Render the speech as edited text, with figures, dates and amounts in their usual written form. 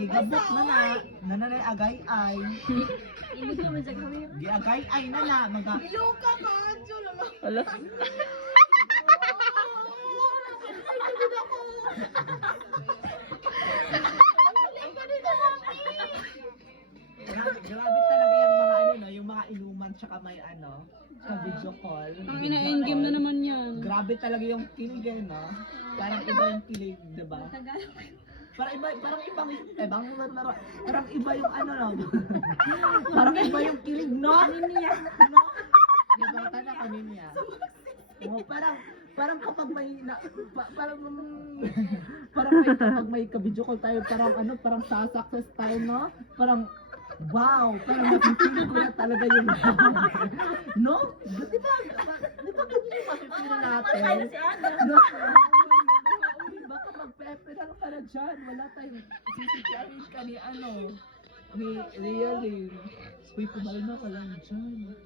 gigabot na nanay agay ay. Hindi ko naman siya kami. Giagay ay na mga. Yoka ka, Anjo lang. Wala. Grabe talaga yung mga ano no, yung mga inuman tsaka may ano, sa video call. Ang ina-endgame na naman yan. Grabe talaga yung kilig eh, no? Parang iba yung kilig, di ba? Parang iba yung ano no. Parang iba yung kilig, no? Kaninya. No? Diba ka na kaninya? Oh, parang kapag may kapag may ka-video call tayo, parang ano, parang sa-success tayo, no? Parang wow, parang napipili ko na talaga yung no? Di ba ganyan yung mapipili natin? No? Baka magpe-pedal ka na dyan, wala tayong sisikarin ka ni ano, ni Realin. Uy, kumalma ka lang dyan.